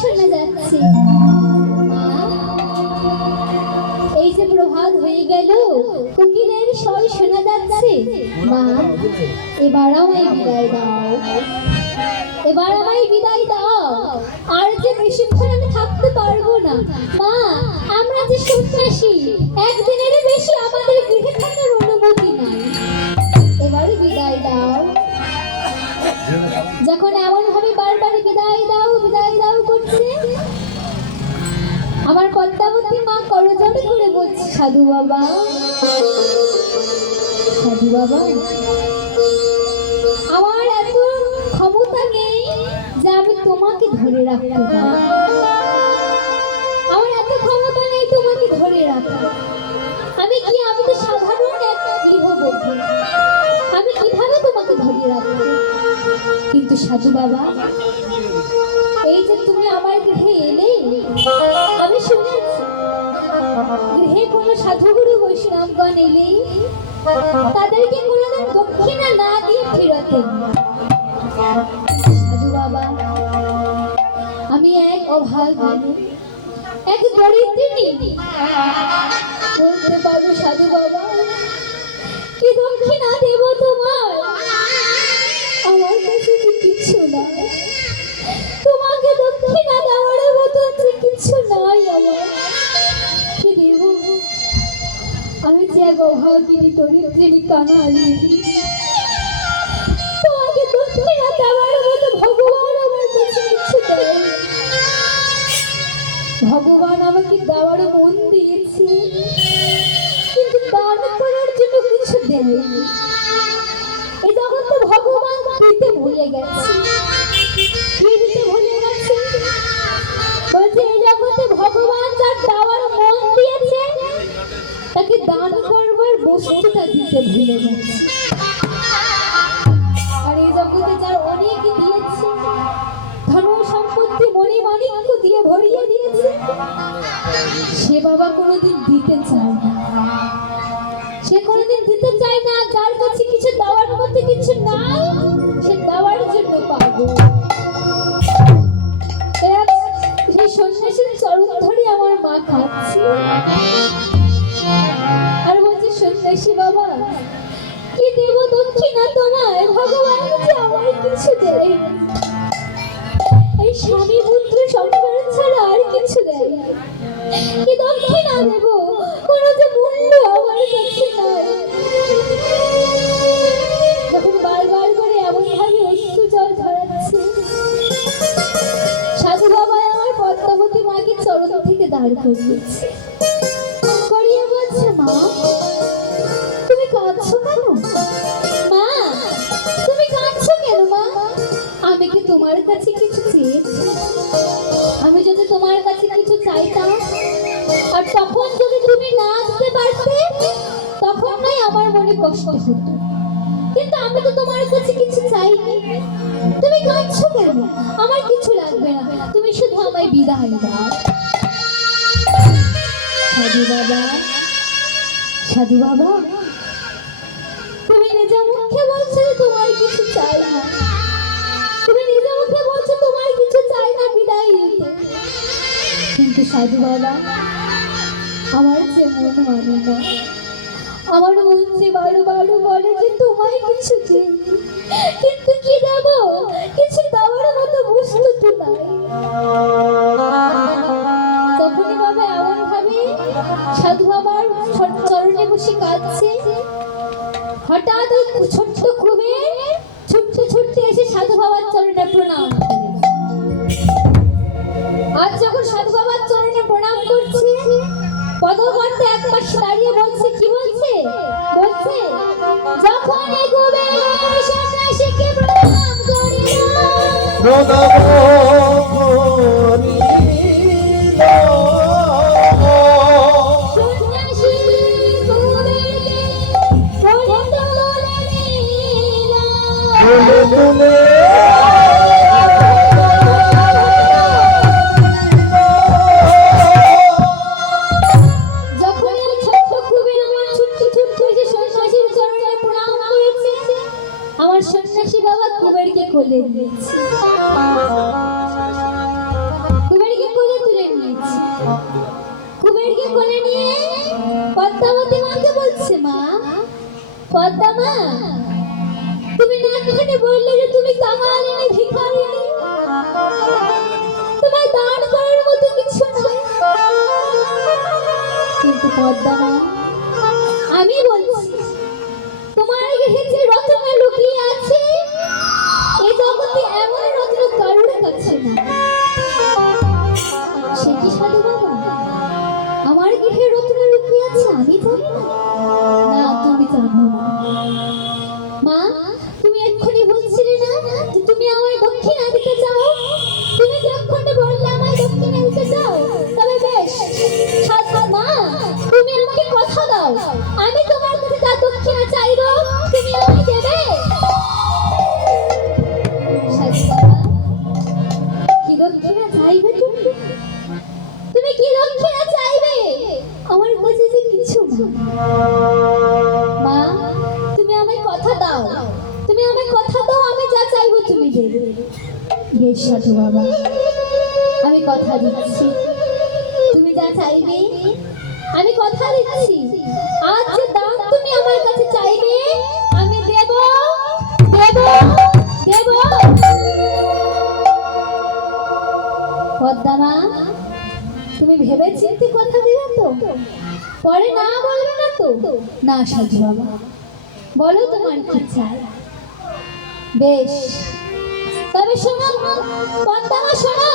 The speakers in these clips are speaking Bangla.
শোনা যাচ্ছে। মা, এই যে প্রভাত হয়ে গেল, কোকিলের স্বর শোনা যাচ্ছে। মা, এবার আমায় বিদায় দাও, এবার আমায় বিদায় দাও। আর যে বেশিক্ষণ আমি থাকতে পারবো না। মা, আমরা যে সন্ন্যাসী, একদিনের বেশি আমাদের গৃহে থাকার অনুমতি নাই। এবারে বিদায় দাও। যখন এমন ভাবে বারবার বিদায় দাও করছে, আমার পদ্মাবতী মা করজোড়ে করে বলছে, সাধু বাবা, সাধু বাবা, আমার এত ক্ষমতা নেই যে আমি তোমাকে ধরে রাখতে পারি। আমার এত ক্ষমতা নেই তোমাকে ধরে রাখতে। আমি তো সাধারণ একটা গৃহবধূ, আমি কিভাবে তোমাকে ধরে রাখবো? কিন্তু সাধু বাবা, এই যে তুমি আমার গৃহে এলে, আমি শুনেছি গৃহে কোনো সাধুগুরু বৈষ্ণবগণ এলে তাদেরকে কোনোদিন দক্ষিণা না দিয়ে ফেরত। সাধু বাবা, আমি এক অভাগিনী, এক দরিদ্রিনী, বলতে পারো সাধু বাবা, কি দক্ষিণা দেব তোমার? আমার কাছে কিছু না, তোমাকে দক্ষিণা দেওয়ার মতো কিছু নাই আমার। কি দেব? আমি যে এক অভাগিনী দরিদ্রিনী কাঙালি, তোমাকে দক্ষিণা দেওয়ার মতো ভগবান আমার কাছে কিছু দেয়। ভগবান আমাকে দেওয়ার মন দিয়েছে, কিন্তু দান করার জন্য কিছু দেয়নি। এই জগতে ভগবান দিতে ভুলে গেছে। কি দিতে ভুলে গেছে? বলছে এই জগতে ভগবান যার দেওয়ার মন দিয়েছে, তাকে দান করবার বস্তুটা দিতে ভুলে গেছে। আর এই জগতে যার অনেক দিয়েছে, ধন সম্পত্তি মণিমাণিক্য দিয়ে ভরিয়ে দিয়েছে, সে বাবা কোনোদিন দিতে চায় না। সে কোনোদিন দিতে চায় না। যার কাছে কিছু দেওয়ার মধ্যে কিছু নাই, সে দেওয়ার জন্য পাগল। সেই সন্ন্যাসীর চরণ ধরে আমার মা খাচ্ছে আর বলছে, সন্ন্যাসী বাবা, কি দেব দক্ষিণা তোমায়? ভগবান যে আমার কিছু দেয়, এই স্বামী পুত্র সংসার ছাড়া আর কিছু দেয়। কি দক্ষিণা দেব? কোনো যে মূল্য আমার কাছে নাই। যখন বারবার করে এমন ভাবে অশ্রু জল ঝরাচ্ছে, সাধু বাবা আমার পদ্মাবতী মাকে চরণ থেকে দাঁড় করিয়েছে, করিয়ে বলছে, মা, তুমি কাঁদছো কেন? মা, তুমি কাঁদছো কেন? মা, আমি কি তোমার কাছে কিছু চেয়েছি? আমি যদি তোমার কাছে কিছু চাইতাম আর তখন যদি তুমি না আসতে পারতে, তখন নাই আমার মনে কষ্ট হতো, কিন্তু আমি তো তোমার কাছে কিছু চাইনি। তুমি কাঁদছো কেন? আমার কিছু লাগবে না, তুমি শুধু আমায় বিদায় দাও। সাধু বাবা, সাধু বাবা, তুমি নিজে মুখে বলছো তোমার কিছু চাই না, তুমি নিজে মুখে বলছো তোমার কিছু চাই না বিদায় দিতে, কিন্তু সাধু বাবা, আমার যে মন মানে না, আমার মন যে বারবার বলে যে তোমায় কিছু চাই, কিন্তু কি দেব? কিছু দেওয়ার মতো বস্তু তো নাই। তখনই বাবা এমন ভাবে সাধু বাবার চরণে বসে কাঁদছে, হঠাৎ ওই ছোট্ট খুবে ছুটতে এসে সাধু বাবার চরণে প্রণাম করে। আজ যখন সাধু বাবার চরণে প্রণাম করছে, পদবর্তে এক পাশে দাঁড়িয়ে বলছে, কি বলছে? বলছে, যখন এগোবে সন্ন্যাসীকে প্রণাম করিলাম, সন্ন্যাসী কুবেরকে কোলে তুলে কোলে দিয়েছে। পদ্মাবতী মাকে বলছে মা, পদ্মা মা, তুমি না এখানে বললে যে তুমি কাঙালিনী ভিখারিনী, তোমার দান করার মতো কিছু নাই। কিন্তু পদ্মা মা, আমি বলছি তোমার গৃহে যে রত্ন লুকিয়ে আছে, এই জগতে এমন রত্ন কারোর কাছে না। সে কি সাধু বাবা? আমার গৃহে রত্ন লুকিয়ে আছে আমি জানি না? না, তুমি জানো না। মা, তুমি এক্ষুনি বলছিলে না যে তুমি আমায় দক্ষিণা দিতে চাও? তুমি যখন বললে আমায় দক্ষিণা দিতে চাও, তবে বেশ মা, তুমি আমাকে কথা দাও, আমি তোমার কাছে যা দক্ষিণা চাইবো তুমি আমায় দেবে। কি দক্ষিণা চাইবে তুমি? তুমি কি দক্ষিণা চাইবে? আমার কাছে যে কিছু না। মা, তুমি আমায় কথা দাও, তুমি আমায় কথা দাও, আমি যা চাইবো তুমি দেবে। বেশ সাধু বাবা, আমি কথা দিচ্ছি, তুমি যা চাইবে আমি কথা দিচ্ছি, আজ যে দাম তুমি আমার কাছে চাইবে আমি দেব দেব দেব। পদ্মা মা, তুমি ভেবে চিন্তে কথা দিলে তো? পরে না বলবে না তো? না সাধু বাবা, বলো তোমার কি চাই। বেশ, তবে শোনো পদ্মা মা, শোনো,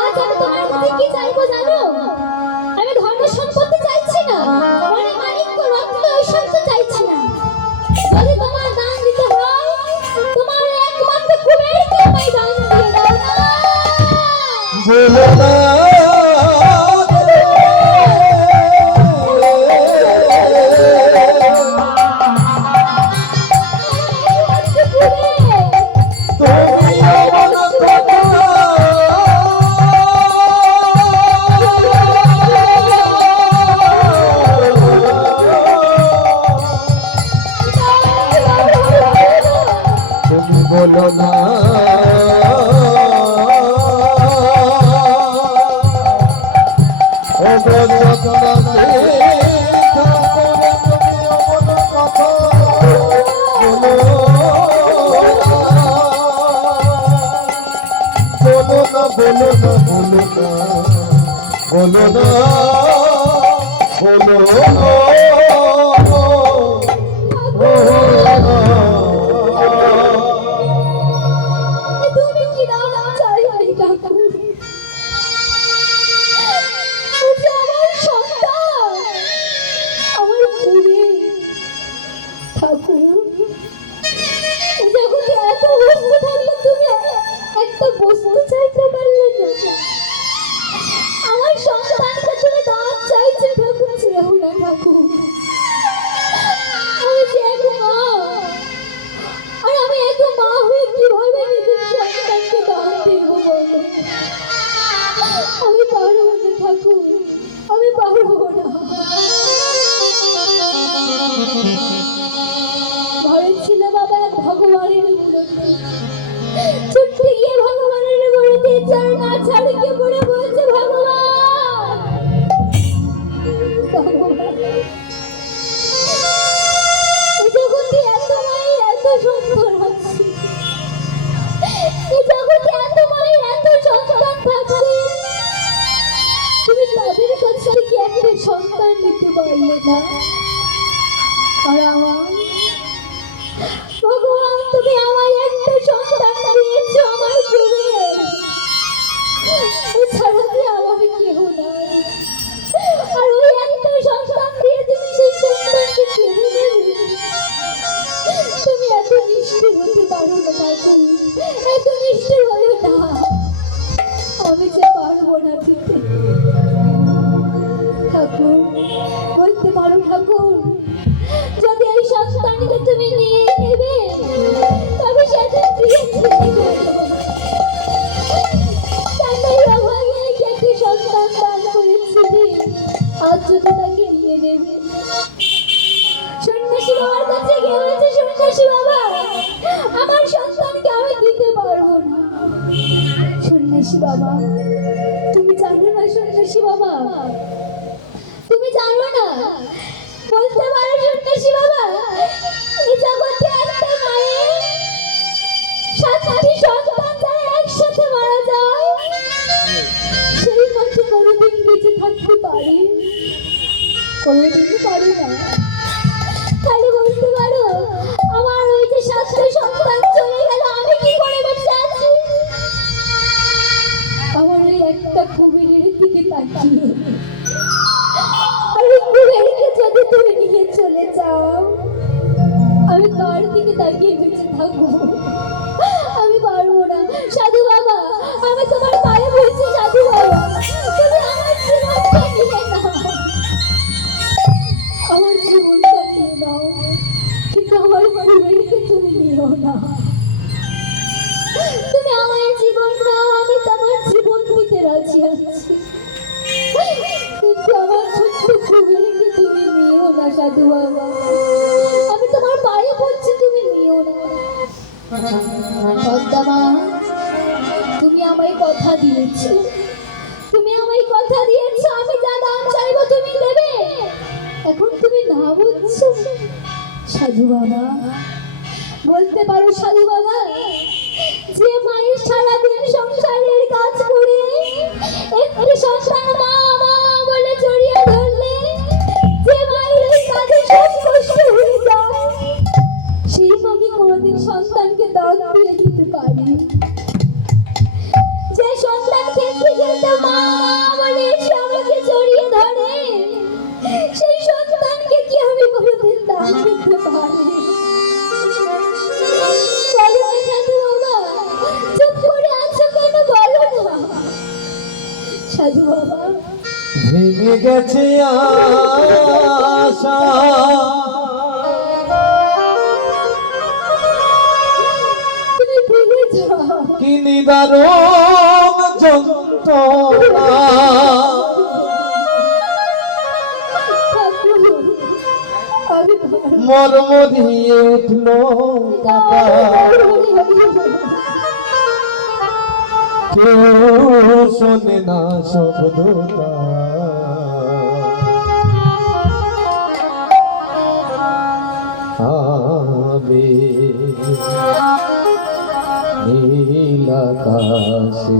আজ আমি তোমার কাছে কি চাইবো জানো? আমি ধর্ম সম্পত্তি চাইছি না, মনে মানিক্য রত্ন এইসব তো চাইছি না। যদি তোমার দান দিতে হয়, তোমার একমাত্র কুবেরকে আমায় দান দিয়ে দাও না। বলো না সন্তান নিতে পারলে না। আর আমার ভগবান, তুমি আমার একটা সন্তান দিয়েছো আমার ঘুরে, ছাড়া দিয়ে আমার কেউ নাই। আর ওই একটা সন্তান দিয়ে তুমি সেই সন্তানকে কেড়ে নেবে। তুমি এত নিষ্ঠুর হতে পারো না ঠাকুর, এত নিষ্ঠুর হলো না। আমি যে পারবো না দিতে ঠাকুর, বলতে পারো ঠাকুর, যদি এই সন্তানকে তুমি নিয়ে নেবে তবে সেটা প্রিয় একটি সন্তান দান করেছিলি, আজ যদি তাকে নিয়ে নেবে। সন্ন্যাসী বাবার কাছে গিয়ে বলেছে, সন্ন্যাসী বাবা আমার সন্তানকে আমি দিতে পারবো না। সন্ন্যাসী বাবা, তুমি জানো না সন্ন্যাসী বাবা, তুমি জানো না, বলতে পারো সন্ন্যাসী বাবা, এই জগতে একটা মায়ের সাতটি সন্তান যারা একসাথে মারা যায়, সেই মাকে কোনোদিন বেঁচে থাকতে পারে? কোনোদিন পারে না। তাহলে বলতে পারো আমার ওই যে সাতটি সন্তান চলে গেল, আমি কি করে বেঁচে আছি? আমার ওই একটা কুমিরের দিকে তাকিয়ে, আর ওই কুমিরকে যদি তুমি নিয়ে চলে যাও, আমি কার দিকে তাকিয়ে বেঁচে থাকবো? আমি পারবো না। সাধু বাবা, আমি তোমার পায়ে বলছি, সাধু বাবা, তুমি আমার জীবনটা নিয়ে নাও, আমার জীবনটা নিয়ে নাও, কিন্তু আমার পরিবারকে তুমি নিও না। তুমি আমার জীবন নাও, আমি তোমার জীবন দিতে রাজি আছি, কিন্তু আমার ছোট্ট কুমিরকে তুমি নিও না সাধু বাবা, আমি তোমার পায়ে পড়ছি, তুমি নিও না। পদ্মা, তুমি আমায় কথা দিয়েছো, তুমি আমায় কথা দিয়েছো, আমি যা দাম চাইবো তুমি দেবে, এখন তুমি না বলছো? সাধু বাবা, বলতে পারো সাধু বাবা, যে মায়ের সারাদিন সংসারের কাজ করে একটি সন্তান মা মা বলে জড়িয়ে ধরলে, যে মায়ের এই কাজে সব কষ্ট হয়ে যায়, সেই মাকে কোনোদিন সন্তানকে দান দিয়ে দিতে পারি? যে সন্তান খেতে খেতে মা বলে এসে আমাকে জড়িয়ে ধরে, সেই সন্তানকে কি আমি কোনোদিন দান দিতে পারি? বলো না সাধু বাবা, চুপ করে আছো কেন, বলো না সাধু বাবা। ভেঙে গেছে আশা, তুমি ভেঙে যাও, কি নিদারুণ যন্ত্রণা, মর্ম দিয়ে উঠল কাকা, কেউ শোনে না শব্দটা, আমি নীল আকাশে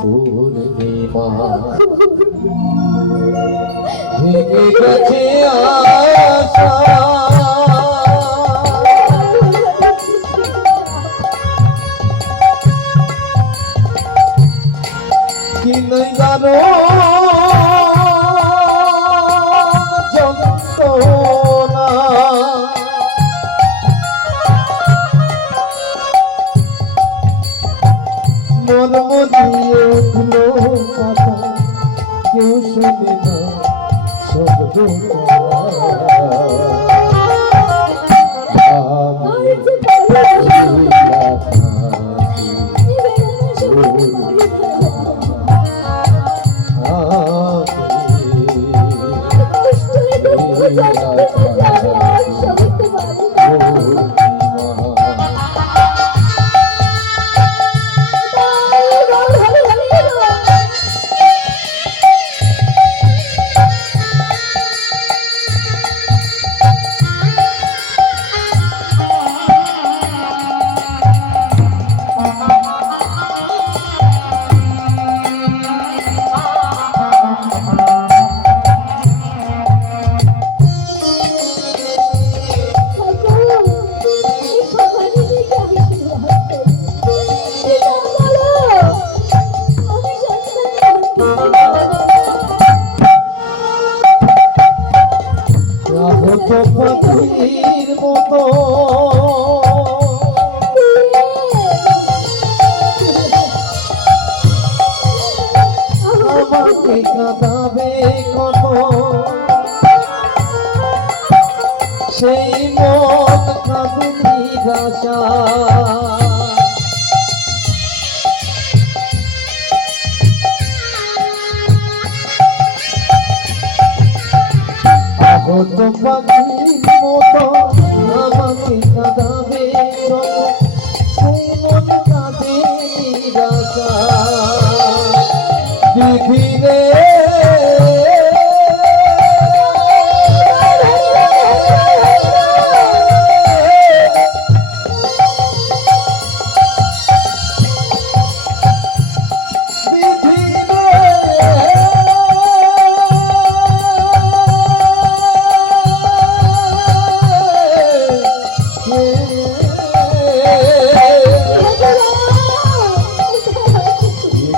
পূর্ণিমা, ভেঙে গেছে আশা, কি নাই জানো যন্ত্রণা, মর্ম দিয়ে উঠলো কথা, কেউ শোনে না শব্দ, পাখির মতো আমাকে কাঁদাবে কত, সেই মন কাঁদে নিরাশা, আহত পাখির মতো আমাকে কাঁদাবে কত, সেই মন কাঁদে নিরাশা, বিধিরে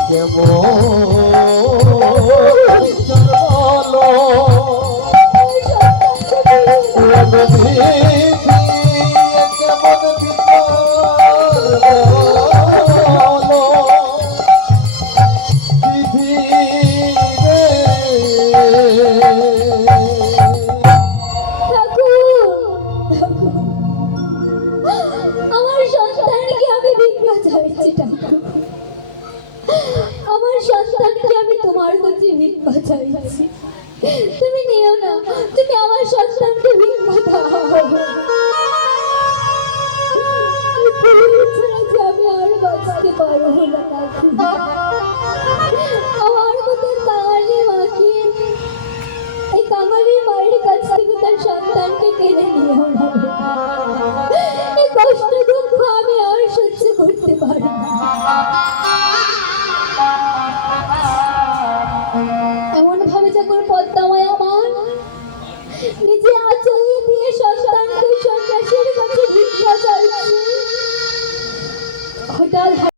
কেমন চলো নদী কেমন বিপদ বিধি রে আমার সন্তানকে আমি ভিক্ষা চাইছি ঠাকুর। আমার সন্তানকে আমি তোমার কাছে ভিক্ষা চাইছি, তুমি নিও না, তুমি আমার সন্তানকে ভিক্ষা দাও।